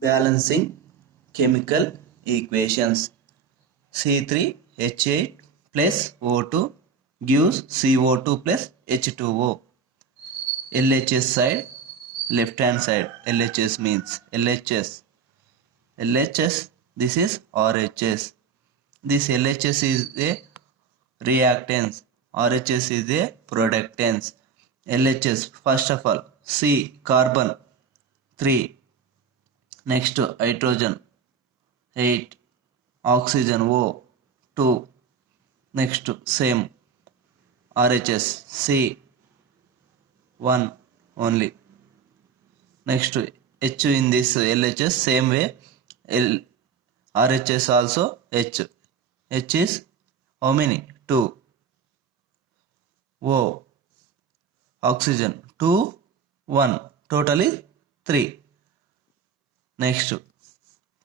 Balancing chemical equations. C3H8 plus O2 gives CO2 plus H2O. LHS side, left hand side. LHS means LHS, this is RHS. This LHS is a reactance, RHS is a productance. LHS, first of all, C carbon 3, next hydrogen 8, oxygen O 2, next same RHS C 1 only. Next H in this LHS, same way RHS also H. H is how many? 2. O oxygen 2 1, totally 3. Next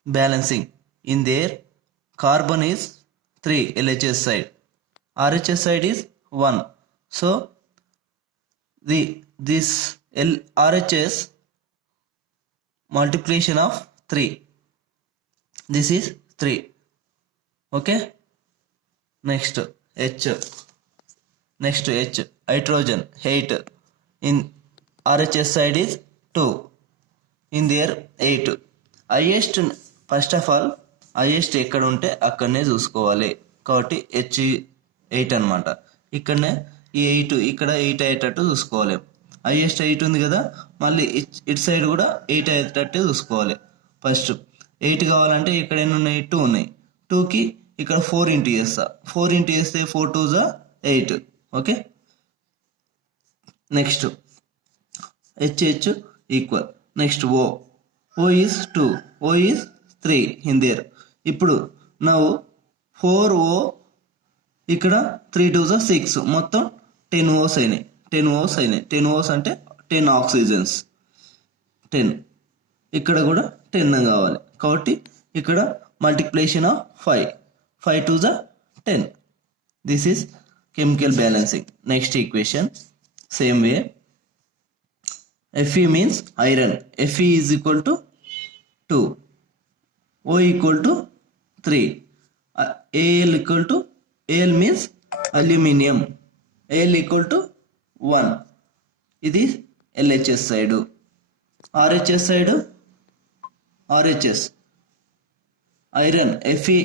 balancing, in there carbon is 3 LHS side, RHS side is 1, so this RHS multiplication of 3, this is 3. Okay, next H hydrogen 8, in RHS side is 2, in there 8. highest, first of all highest ఎక్కడ ఉంటే అక్కడనే చూసుకోవాలి, కాబట్టి H8 అనమాట. ఇక్కడనే ఈ 8, ఇక్కడ 8 అయ్యేటట్టు చూసుకోవాలి. హైయెస్ట్ 8 ఉంది కదా, మళ్ళీ ఇటు సైడ్ కూడా 8 అయ్యేటట్టు చూసుకోవాలి. ఫస్ట్ 8 కావాలంటే ఇక్కడ ఎన్ని ఉన్నాయి? 2 ఉన్నాయి. 2కి ఇక్కడ 4 ఇంటూ చేస్తా, 4 ఇంటూ చేస్తే 4 2 8. Okay, next HH equal, next O is 2, O is 3 in there. ఇప్పుడు now 4O ఇక్కడ 3 2 6, మొత్తం 10 O's అయినాయి. 10 O's అయినాయి. 10 O's అంటే 10 ఆక్సిజన్స్. 10 ఇక్కడ కూడా 10 కావాలి, కాబట్టి ఇక్కడ multiplication of 5, 5 2 10. This is chemical balancing. Next equation same way, Fe means iron. Fe is equal to 2. O equal to 3. Al equal to, Al means aluminium. Al equal to 1. ఇది LHS side. RHS side, RHS iron Fe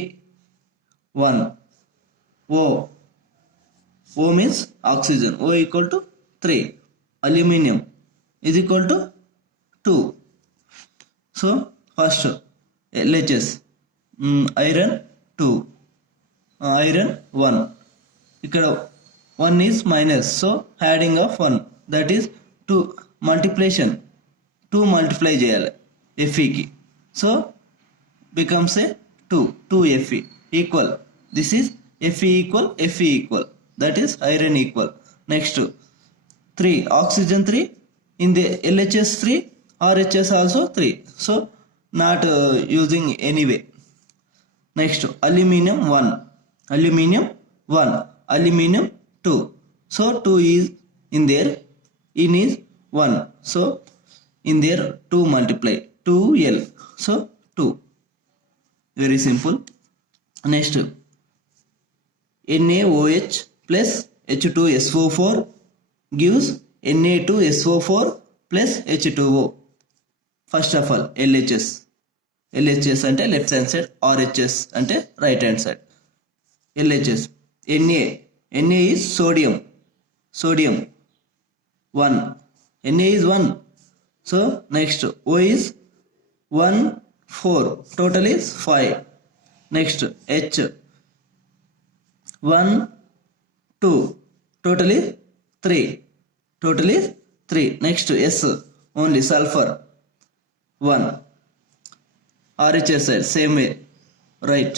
1. O means oxygen. O equal to 3. Aluminium is equal to 2. So first LHS, iron 2, iron 1, ఇక్కడ 1 is minus, so adding of 1, that is 2 multiplication, 2 multiply చేయాలి Feకి, so becomes a 2 Fe equal, this is Fe equal, that is iron equal. Next 3 oxygen 3, in the LHS 3, RHS also 3, so not using anyway. Next aluminium 1, aluminium 2, so 2 is in there, in is 1, so in there 2 multiply 2L, so 2. Very simple. Next NaOH plus H2SO4 gives Na2SO4 plus H2O. First of all LHS అంటే left hand side, RHS అంటే right hand side. LHS Na is sodium 1, Na is 1, so next O is 1 4, total is 5. Next H 1 2, total is 3. Next S only sulfur 1, RHS side same way, right.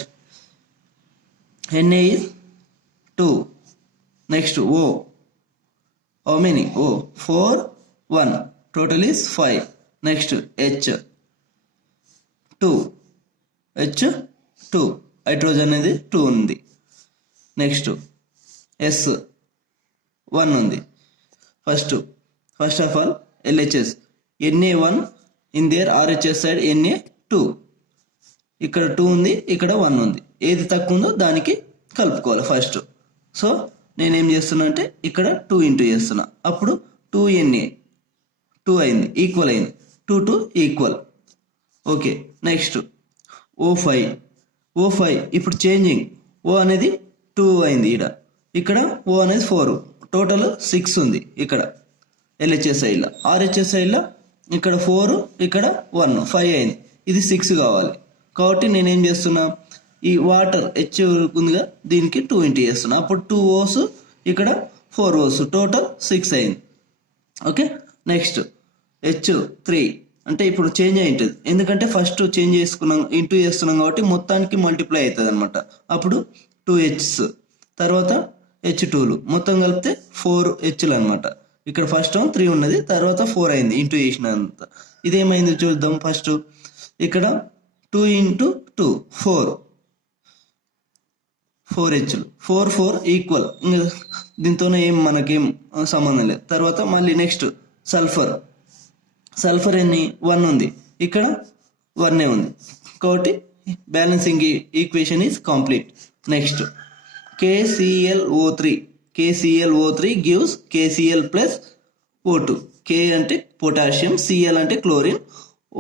Na is 2. Next O, how many? O 4 1, total is 5. Next H 2, hydrogen అనేది 2 ఉంది. Next S 1 ఉంది. First of all LHS Na1, in their RHS side Na 2. ఇక్కడ 2 ఉంది, ఇక్కడ 1 ఉంది. ఏది తక్కువ ఉందో దానికి కలుపుకోవాలి ఫస్ట్. సో నేనేం చేస్తున్నా అంటే ఇక్కడ 2 ఇంటూ చేస్తున్నా, అప్పుడు 2na 2 అయింది, ఈక్వల్ అయింది, 2 ఈక్వల్. ఓకే, నెక్స్ట్ O5 ఇప్పుడు చేంజింగ్, O అనేది 2 అయింది, ఇక్కడ O అనేది 4, టోటల్ 6 ఉంది ఇక్కడ LHS సైడ్లో. RHS సైడ్లో ఇక్కడ 4, ఇక్కడ 1, 5 అయింది, ఇది 6 కావాలి. కాబట్టి నేనేం చేస్తున్నా, ఈ వాటర్ H ఉందిగా దీనికి 2 ఇంటూ చేస్తున్నా, అప్పుడు 2 O's ఇక్కడ 4 O's, టోటల్ 6 అయింది. ఓకే, నెక్స్ట్ H3 అంటే ఇప్పుడు చేంజ్ అయి ఉంటుంది, ఎందుకంటే ఫస్ట్ చేంజ్ చేసుకున్నాం, ఇంటూ చేస్తున్నాం కాబట్టి మొత్తానికి మల్టిప్లై అవుతుంది అనమాట. అప్పుడు 2H's, తర్వాత H2లు, మొత్తం కలిపితే 4H'లు అనమాట. ఇక్కడ ఫస్ట్ 3 ఉన్నది, తర్వాత 4 అయింది ఇంటూ చేసినంత. ఇదేమైంది చూద్దాం. ఫస్ట్ ఇక్కడ 2 ఇంటూ 2 4H'లు, 4 ఈక్వల్, ఇంకా దీంతోనే మనకేం సంబంధం లేదు. తర్వాత మళ్ళీ నెక్స్ట్ సల్ఫర్ ఎన్ని 1 ఉంది, ఇక్కడ 1 ఉంది, కాబట్టి balancing equation is complete. Next KClO3 gives KCl plus O2. K అంటే పొటాషియం, Cl అంటే క్లోరిన్,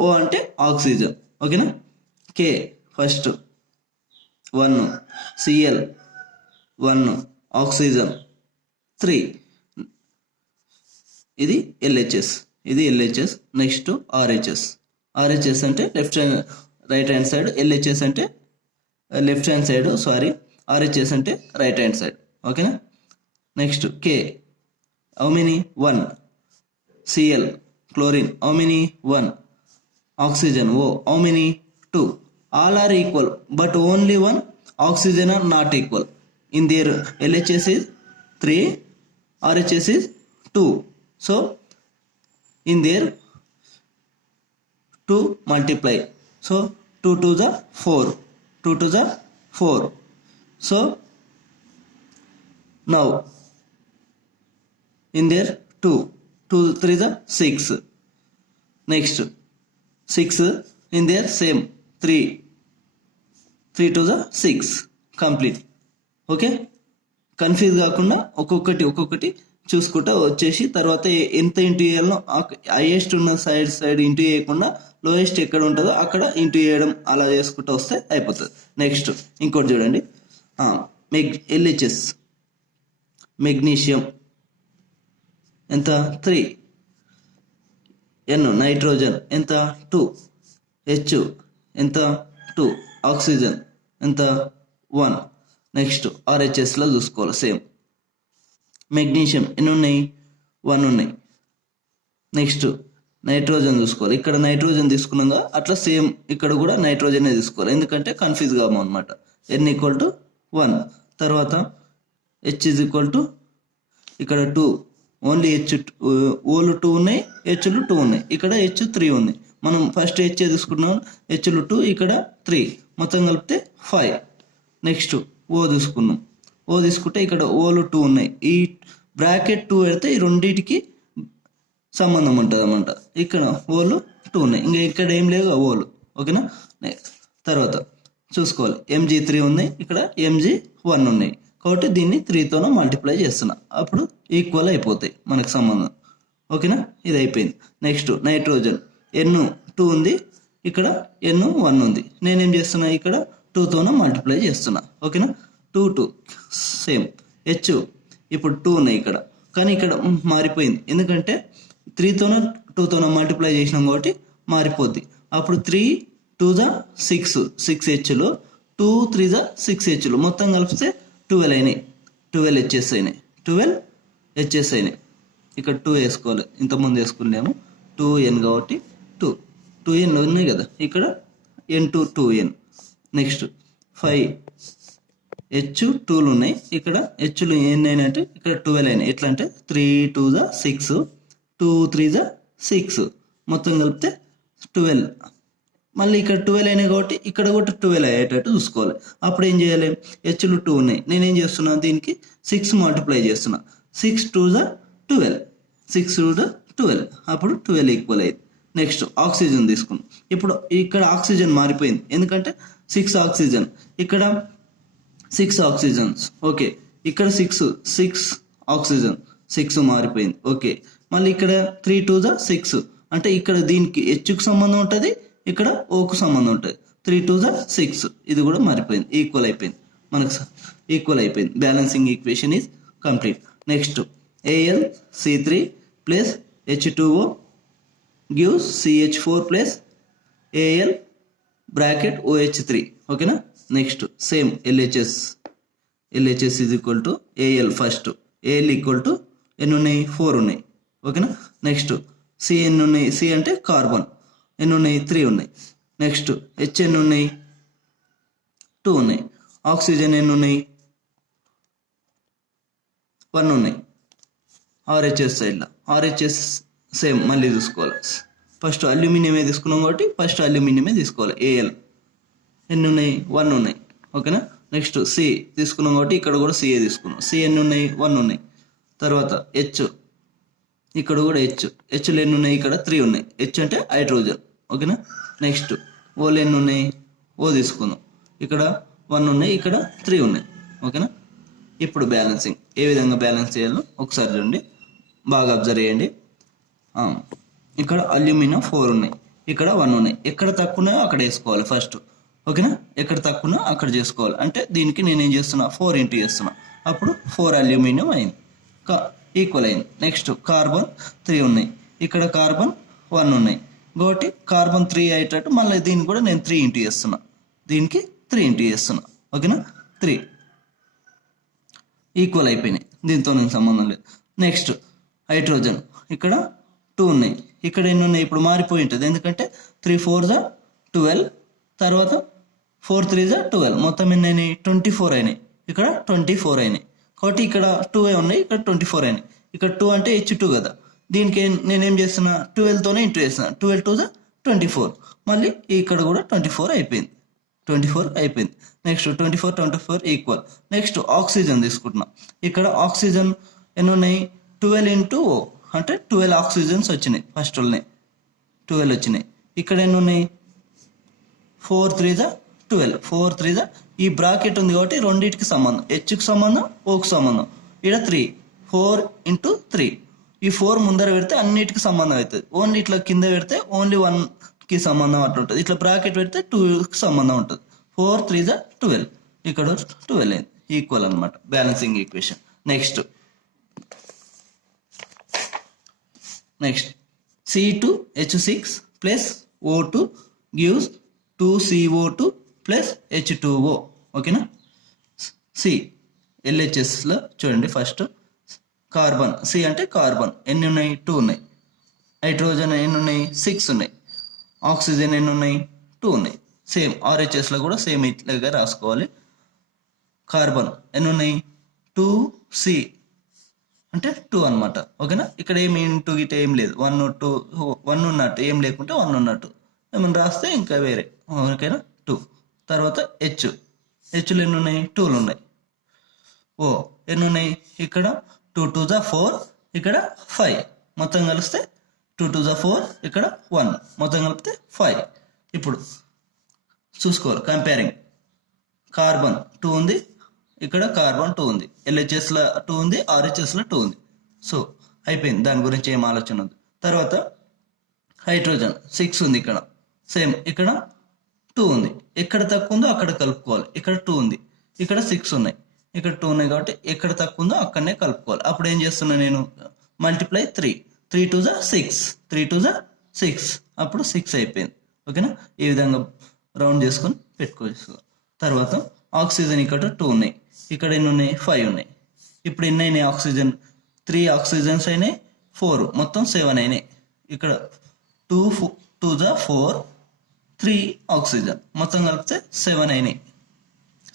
O అంటే ఆక్సిజన్. ఓకేనా, K ఫస్ట్ 1, Cl 1, ఆక్సిజన్ 3, ఇది LHS. నెక్స్ట్ RHS అంటే రైట్ హ్యాండ్ సైడ్, LHS అంటే లెఫ్ట్ హ్యాండ్ సైడ్, RHS అంటే right hand side. ఓకేనా, next K how many 1, Cl chlorine how many 1, oxygen O how many 2. All are equal but only 1 oxygen or not equal. In there LHS is 3, RHS is 2. So in there 2 multiply, so 2 to the 4, 2 to the 4. So now in there 2 3 the 6, next 6 in there same 3 to the 6 complete. Okay, confuse కాకుండా ఒక్కొక్కటి చూసుకుంటా వచ్చేసి తర్వాత ఎంత into చేయాలో highest ఉన్న side into చేయకుండా lowest ఎక్కడ ఉంటుందో అక్కడ ఇంటూ చేయడం, అలా చేసుకుంటూ వస్తే అయిపోతుంది. నెక్స్ట్ ఇంకోటి చూడండి, LHS మెగ్నీషియం ఎంత 3, N నైట్రోజన్ ఎంత 2, H ఎంత 2, ఆక్సిజన్ ఎంత 1. నెక్స్ట్ RHSలో చూసుకోవాలి సేమ్. మెగ్నీషియం ఎన్ని ఉన్నాయి, 1 ఉన్నాయి. నెక్స్ట్ నైట్రోజన్ చూసుకోవాలి, ఇక్కడ నైట్రోజన్ తీసుకున్నాగా అట్లా సేమ్ ఇక్కడ కూడా నైట్రోజనే తీసుకోవాలి, ఎందుకంటే కన్ఫ్యూజ్ కాము అనమాట. N = 1. తర్వాత H = ఇక్కడ 2, ఓన్లీ Oలు 2 ఉన్నాయి, Hలు 2 ఉన్నాయి, ఇక్కడ H3 ఉంది. మనం ఫస్ట్ H తీసుకున్నాం, Hలు 2, ఇక్కడ 3, మొత్తం కలిపితే 5. నెక్స్ట్ O తీసుకుంటే ఇక్కడ Oలు 2 ఉన్నాయి, ఈ బ్రాకెట్ 2 పెడితే ఈ రెండింటికి సంబంధం ఉంటుంది అన్నమాట. ఇక్కడ Oలు 2 ఉన్నాయి, ఇంకా ఇక్కడ ఏం లేవు Oలు. ఓకేనా, తర్వాత చూసుకోవాలి Mg3 ఉన్నాయి, ఇక్కడ Mg1 ఉన్నాయి, కాబట్టి దీన్ని 3తోనూ మల్టిప్లై చేస్తున్నా, అప్పుడు ఈక్వల్ అయిపోతాయి మనకు సంబంధం. ఓకేనా, ఇది అయిపోయింది. నెక్స్ట్ నైట్రోజన్ N2 ఉంది, ఇక్కడ N1 ఉంది, నేనేం చేస్తున్నా ఇక్కడ 2తోనూ మల్టిప్లై చేస్తున్నా. ఓకేనా, 2 సేమ్. H ఇప్పుడు 2 ఉన్నాయి ఇక్కడ, కానీ ఇక్కడ మారిపోయింది, ఎందుకంటే 3తోనూ 2తోనూ మల్టిప్లై చేసినాం కాబట్టి మారిపోద్ది. అప్పుడు 3 2 the 6 Hలు, 2 3 the 6 Hలు, మొత్తం కలిపితే 12 అయినాయి, 12 HS అయినాయి, 12 HS అయినాయి. ఇక్కడ 2 వేసుకోవాలి, ఇంతకుముందు వేసుకున్నాము 2N కాబట్టి 2N ఉన్నాయి కదా, ఇక్కడ N2 2N. నెక్స్ట్ 5 H2లు ఉన్నాయి, ఇక్కడ Hలు ఎన్ని అయినాయంటే ఇక్కడ 12 అయినాయి. ఎట్లా అంటే 3 2 the 6, 2 3 the 6, మొత్తం కలిపితే 12. మళ్ళీ ఇక్కడ 12 అయినాయి కాబట్టి ఇక్కడ కూడా 12 అయ్యేటట్టు చూసుకోవాలి. అప్పుడు ఏం చేయాలి, Hలు 2 ఉన్నాయి, నేనేం చేస్తున్నా దీనికి 6 మల్టిప్లై చేస్తున్నా, 6 2 the 12, 6 2 the 12, అప్పుడు 12 ఈక్వల్ అయ్యింది. నెక్స్ట్ ఆక్సిజన్ తీసుకున్నాం. ఇప్పుడు ఇక్కడ ఆక్సిజన్ మారిపోయింది, ఎందుకంటే 6 ఆక్సిజన్, ఇక్కడ 6 ఆక్సిజన్స్. ఓకే, ఇక్కడ 6 ఆక్సిజన్, 6 మారిపోయింది. ఓకే, మళ్ళీ ఇక్కడ 3 2 6, అంటే ఇక్కడ దీనికి హెచ్కు సంబంధం ఉంటుంది, ఇక్కడ ఓకు సంబంధం ఉంటుంది. 3 2 6, ఇది కూడా మారిపోయింది, ఈక్వల్ అయిపోయింది, మనకు ఈక్వల్ అయిపోయింది. Balancing equation is complete. Next AlC3 plus H2O gives CH4 plus Al bracket OH3. ఓకేనా. Next same LHS is equal to Al. First Al equal to ఎన్ని ఉన్నాయి, 4 ఉన్నాయి. ఓకేనా. నెక్స్ట్ C ఎన్ని ఉన్నాయి, C అంటే కార్బన్, ఎన్ని ఉన్నాయి, 3 ఉన్నాయి. నెక్స్ట్ H ఎన్ని ఉన్నాయి, 2 ఉన్నాయి. ఆక్సిజన్ ఎన్ని ఉన్నాయి, 1 ఉన్నాయి. RHS సైడ్లో RHS సేమ్ మళ్ళీ చూసుకోవాలి. ఫస్ట్ అల్యూమినియమే తీసుకున్నాం కాబట్టి ఫస్ట్ అల్యూమినియమే తీసుకోవాలి. Al ఎన్ని ఉన్నాయి, 1 ఉన్నాయి. ఓకేనా. నెక్స్ట్ C తీసుకున్నాం కాబట్టి ఇక్కడ కూడా CA తీసుకున్నాం. C ఎన్ని ఉన్నాయి, 1 ఉన్నాయి. తర్వాత H, ఇక్కడ కూడా హెచ్లు ఎన్ని ఉన్నాయి, ఇక్కడ 3 ఉన్నాయి. H అంటే హైడ్రోజన్. ఓకేనా. నెక్స్ట్ ఓలు ఎన్ని ఉన్నాయి, O తీసుకుందాం. ఇక్కడ 1 ఉన్నాయి, ఇక్కడ 3 ఉన్నాయి. ఓకేనా. ఇప్పుడు బ్యాలెన్సింగ్ ఏ విధంగా బ్యాలెన్స్ చేయాలో ఒకసారి చూడండి, బాగా అబ్జర్వ్ చేయండి. ఇక్కడ అల్యూమినియం 4 ఉన్నాయి, ఇక్కడ 1 ఉన్నాయి. ఎక్కడ తక్కువ ఉన్నాయో అక్కడ వేసుకోవాలి ఫస్ట్. ఓకేనా. ఎక్కడ తక్కువ ఉన్నాయో అక్కడ చేసుకోవాలి. అంటే దీనికి నేను ఏం చేస్తున్నా, 4 ఇంటూ చేస్తున్నా, అప్పుడు 4 అల్యూమినియం అయింది, ఈక్వల్ అయింది. నెక్స్ట్ కార్బన్ 3 ఉన్నాయి, ఇక్కడ కార్బన్ 1 ఉన్నాయి. కాబట్టి కార్బన్ 3 అయ్యేటట్టు మళ్ళీ దీన్ని కూడా నేను 3 ఇంటూ చేస్తున్నా, దీనికి 3 ఇంటూ చేస్తున్నా. ఓకేనా. 3 ఈక్వల్ అయిపోయినాయి, దీంతో నేను సంబంధం లేదు. నెక్స్ట్ హైడ్రోజన్ ఇక్కడ 2 ఉన్నాయి, ఇక్కడ ఎన్ని ఉన్నాయి, ఇప్పుడు మారిపోయి ఉంటుంది, ఎందుకంటే 3 4 12, తర్వాత 4 3 12, మొత్తం ఎన్ని అయినాయి, 24 అయినాయి. ఇక్కడ 24 అయినాయి. కాబట్టి ఇక్కడ 2 ఉన్నాయి, ఇక్కడ 24 అయినాయి. ఇక్కడ 2 అంటే H2 కదా, దీనికి నేనేం చేస్తున్నా, 12తోనే ఇంటూ చేస్తున్నా. 12 2 24, మళ్ళీ ఇక్కడ కూడా 24 అయిపోయింది, 24 అయిపోయింది. Next 24 equal. నెక్స్ట్ ఆక్సిజన్ తీసుకుంటున్నా. ఇక్కడ ఆక్సిజన్ ఎన్ని ఉన్నాయి, 12 ఇంటూ O, అంటే 12 ఆక్సిజన్స్ వచ్చినాయి. ఫస్ట్ ఉన్నాయి 12 వచ్చినాయి. ఇక్కడ ఎన్ని ఉన్నాయి, 4 3 12, 4 3 ఈ బ్రాకెట్ ఉంది కాబట్టి రెండింటికి సంబంధం, హెచ్కి సంబంధం, ఓకి సంబంధం. ఇక్కడ 3 4 ఇంటూ 3, ఈ 4 ముందర పెడితే అన్నిటికి సంబంధం అవుతుంది. ఓన్లీ ఇట్లా కింద పెడితే ఓన్లీ 1కి సంబంధం అట్లా ఉంటుంది. ఇట్లా బ్రాకెట్ పెడితే 2కి సంబంధం ఉంటుంది. 4 3 12, ఇక్కడ 12 అయింది, ఈక్వల్ అనమాట, balancing equation. Next C2H6 plus O2 gives 2CO2 plus H2O. ఓకేనా. C LHSలో చూడండి, ఫస్ట్ కార్బన్, C అంటే కార్బన్ ఎన్ని ఉన్నాయి, 2 ఉన్నాయి. హైడ్రోజన్ ఎన్ని ఉన్నాయి, 6 ఉన్నాయి. ఆక్సిజన్ ఎన్ని ఉన్నాయి, 2 ఉన్నాయి. సేమ్ RHSలో కూడా సేమ్ ఇట్లాగా రాసుకోవాలి. కార్బన్ ఎన్ని ఉన్నాయి, 2C అంటే 2 అనమాట. ఓకేనా. ఇక్కడ ఏమి ఇంటూ గిట ఏం లేదు, 1 2 1 ఉన్నట్టు, ఏం లేకుంటే 1 ఉన్నట్టు ఏమైనా రాస్తే ఇంకా వేరే. ఓకేనా. 2 తర్వాత హెచ్లు ఎన్ని ఉన్నాయి, 2లు ఉన్నాయి. ఓ ఎన్ని ఉన్నాయి, ఇక్కడ 2 2 4, ఇక్కడ 5, మొత్తం కలిస్తే 2 2 4, ఇక్కడ 1, మొత్తం కలిపితే 5. ఇప్పుడు చూసుకోవాలి కంపేరింగ్. కార్బన్ 2 ఉంది, ఇక్కడ కార్బన్ 2 ఉంది, LHSలో 2 ఉంది, RHSలో 2 ఉంది. సో అయిపోయింది, దాని గురించి ఏం ఆలోచన ఉంది. తర్వాత హైడ్రోజన్ 6 ఉంది, ఇక్కడ సేమ్, ఇక్కడ 2 ఉంది. ఎక్కడ తక్కువ ఉందో అక్కడ కలుపుకోవాలి. ఇక్కడ 2 ఉంది, ఇక్కడ 6 ఉన్నాయి, ఇక్కడ 2 ఉన్నాయి. కాబట్టి ఎక్కడ తక్కువ ఉందో అక్కడనే కలుపుకోవాలి. అప్పుడు ఏం చేస్తున్నా నేను, మల్టిప్లై 3 3 2 6, 3 2 6, అప్పుడు 6 అయిపోయింది. ఓకేనా. ఈ విధంగా రౌండ్ చేసుకొని పెట్టుకోవచ్చు. తర్వాత ఆక్సిజన్ ఇక్కడ 2 ఉన్నాయి, ఇక్కడ ఎన్ని ఉన్నాయి, 5 ఉన్నాయి. ఇప్పుడు ఎన్ని అయినాయి ఆక్సిజన్, 3 ఆక్సిజన్స్ అయినాయి, 4, మొత్తం 7 అయినాయి. ఇక్కడ 2 2 4, 3 ఆక్సిజన్, మొత్తం కలిపితే 7 అయినాయి,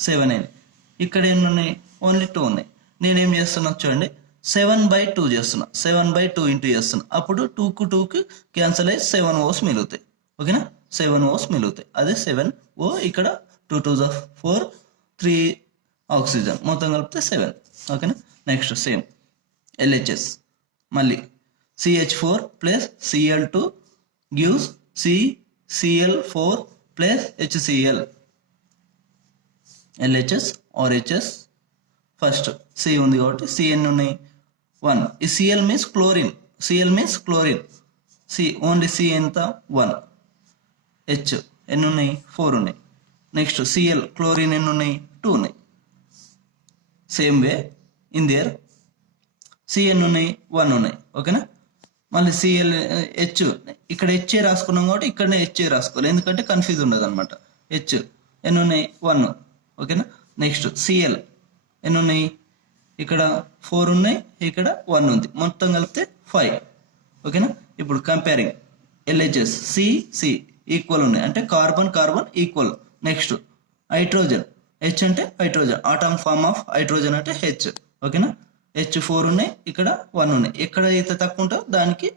7 అయినాయి. ఇక్కడ ఎన్ని ఉన్నాయి, ఓన్లీ 2 ఉన్నాయి. నేనేం చేస్తున్నా చూడండి, 7/2 చేస్తున్నా, 7/2 ఇంటూ చేస్తున్నా. అప్పుడు 2కు 2కి క్యాన్సల్ అయ్యి 7 O's మిగులుతాయి. ఓకేనా. 7 O's మిగులుతాయి, అదే 7O. ఇక్కడ 2 2 4, 3 ఆక్సిజన్, మొత్తం కలిపితే 7. ఓకేనా. నెక్స్ట్ సేమ్ LHS, మళ్ళీ CH4 plus Cl2 gives CCl4 plus HCl. LHS or HS. First C ఉంది కాబట్టి సి ఎన్ని ఉన్నాయి 1. ఈ C L means chlorine, C L means chlorine, C only C ఎంత 1. హెచ్ ఎన్ని ఉన్నాయి 4 ఉన్నాయి. నెక్స్ట్ సిఎల్ క్లోరిన్ ఎన్ని ఉన్నాయి 2 ఉన్నాయి. Same way in there C ఎన్ని ఉన్నాయి 1 ఉన్నాయి. ఓకేనా. మళ్ళీ సిఎల్ హెచ్ ఇక్కడ హెచ్ఏ రాసుకున్నాం కాబట్టి ఇక్కడనే హెచ్ఏ రాసుకోవాలి, ఎందుకంటే కన్ఫ్యూజ్ ఉండదు అనమాట. హెచ్ ఎన్ని ఉన్నాయి 1. ఓకేనా. నెక్స్ట్ సిఎల్ ఎన్ని ఉన్నాయి, ఇక్కడ 4 ఉన్నాయి, ఇక్కడ 1 ఉంది, మొత్తం కలిపితే 5. ఓకేనా. ఇప్పుడు కంపేరింగ్ ఎల్హెచ్ఎస్ సి ఈక్వల్ ఉన్నాయి అంటే carbon carbon equal. Next hydrogen H అంటే hydrogen, atom form of hydrogen అంటే హెచ్. ఓకేనా. హెచ్ 4 ఉన్నాయి, ఇక్కడ 1 ఉన్నాయి. ఎక్కడ అయితే తక్కువ ఉంటుందో దానికి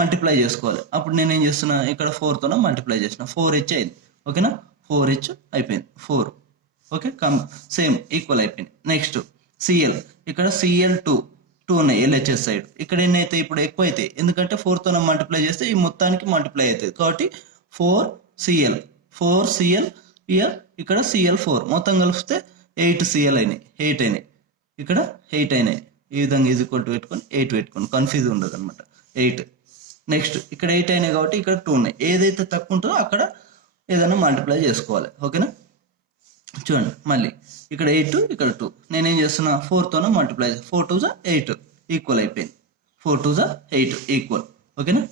మల్టిప్లై చేసుకోవాలి. అప్పుడు నేను ఏం చేస్తున్నా, ఇక్కడ 4తోనే మల్టిప్లై చేసిన 4H అయింది. ఓకేనా. 4H అయిపోయింది 4. ఓకే, సేమ్ ఈక్వల్ అయిపోయింది. నెక్స్ట్ సిఎల్, ఇక్కడ సిఎల్2 ఉన్నాయి ఎల్హెచ్ఎస్ సైడ్. ఇక్కడ ఎన్ని అయితే ఇప్పుడు ఎక్కువ అవుతాయి, ఎందుకంటే 4తో మల్టిప్లై చేస్తే ఈ మొత్తానికి మల్టిప్లై అవుతుంది కాబట్టి 4CL ఇయర్, ఇక్కడ CL4 మొత్తం కలిపితే 8CL అయినాయి, 8 అయినాయి, ఇక్కడ 8 అయినాయి. ఈ విధంగా ఈజ్ ఈక్వల్ టు పెట్టుకొని 8 పెట్టుకోండి, కన్ఫ్యూజ్ ఉండదు అనమాట. 8. నెక్స్ట్ ఇక్కడ 8 అయినాయి కాబట్టి ఇక్కడ 2 ఉన్నాయి. ఏదైతే తక్కువ ఉంటుందో అక్కడ ఏదైనా మల్టిప్లై చేసుకోవాలి. ఓకేనా. చూడండి మళ్ళీ ఇక్కడ 8, ఇక్కడ 2. నేనేం చేస్తున్నా 4తోనే మల్టిప్లై, 4 2 8 ఈక్వల్ అయిపోయింది. 4 2 8 ఈక్వల్. ఓకేనా.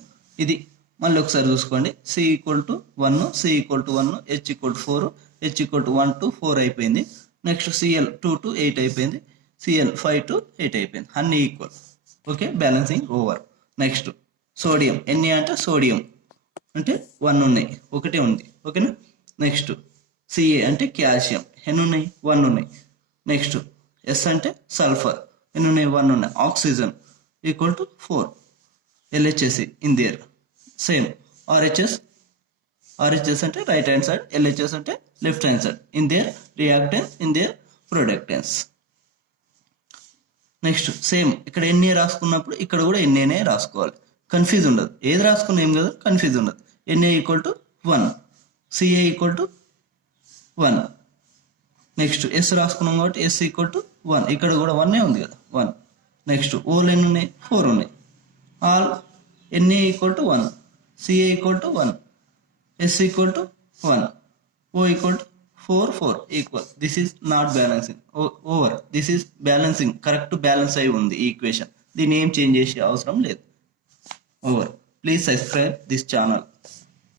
ఇది మళ్ళీ ఒకసారి చూసుకోండి. C equal to 1, C equal to 1, H equal to 4, H equal to 1 to 4 అయిపోయింది. నెక్స్ట్ సిఎల్ 2 to 8 అయిపోయింది, సిఎల్ 5 to 8 అయిపోయింది, అన్ని equal. Okay, balancing over. Next sodium ఎన్ని అంటే సోడియం అంటే 1 ఉన్నాయి, ఒకటే ఉంది. ఓకేనా. నెక్స్ట్ సిఏ అంటే కాల్షియం ఎన్ని ఉన్నాయి 1 ఉన్నాయి. నెక్స్ట్ ఎస్ అంటే సల్ఫర్ ఎన్ని ఉన్నాయి 1 ఉన్నాయి. Oxygen equal to 4. LHS in their same. RHS అంటే రైట్ హ్యాండ్ సైడ్, ఎల్హెచ్ఎస్ అంటే left hand side. In their reactants, in their products. Next same ఇక్కడ ఎన్ని రాసుకున్నప్పుడు ఇక్కడ కూడా ఎన్ఏనే రాసుకోవాలి, కన్ఫ్యూజ్ ఉండదు. ఏది రాసుకున్నా ఏం కదా, కన్ఫ్యూజ్ ఉండదు. NA equal to 1, CA equal to 1. Next S రాసుకున్నాం కాబట్టి ఎస్ ఈక్వల్ టు 1, ఇక్కడ కూడా 1 ఉంది కదా 1. నెక్స్ట్ ఓలు ఎన్ని ఉన్నాయి 4 ఉన్నాయి. All NA equal to 1, CA equal to 1, S equal to 1, O equal to 4 4 equal. This is not balancing over, this is balancing, correct balance అయి ఉంది ఈ ఈక్వేషన్. దీన్ని ఏం చేంజ్ చేసే అవసరం లేదు. Over. Please subscribe this channel.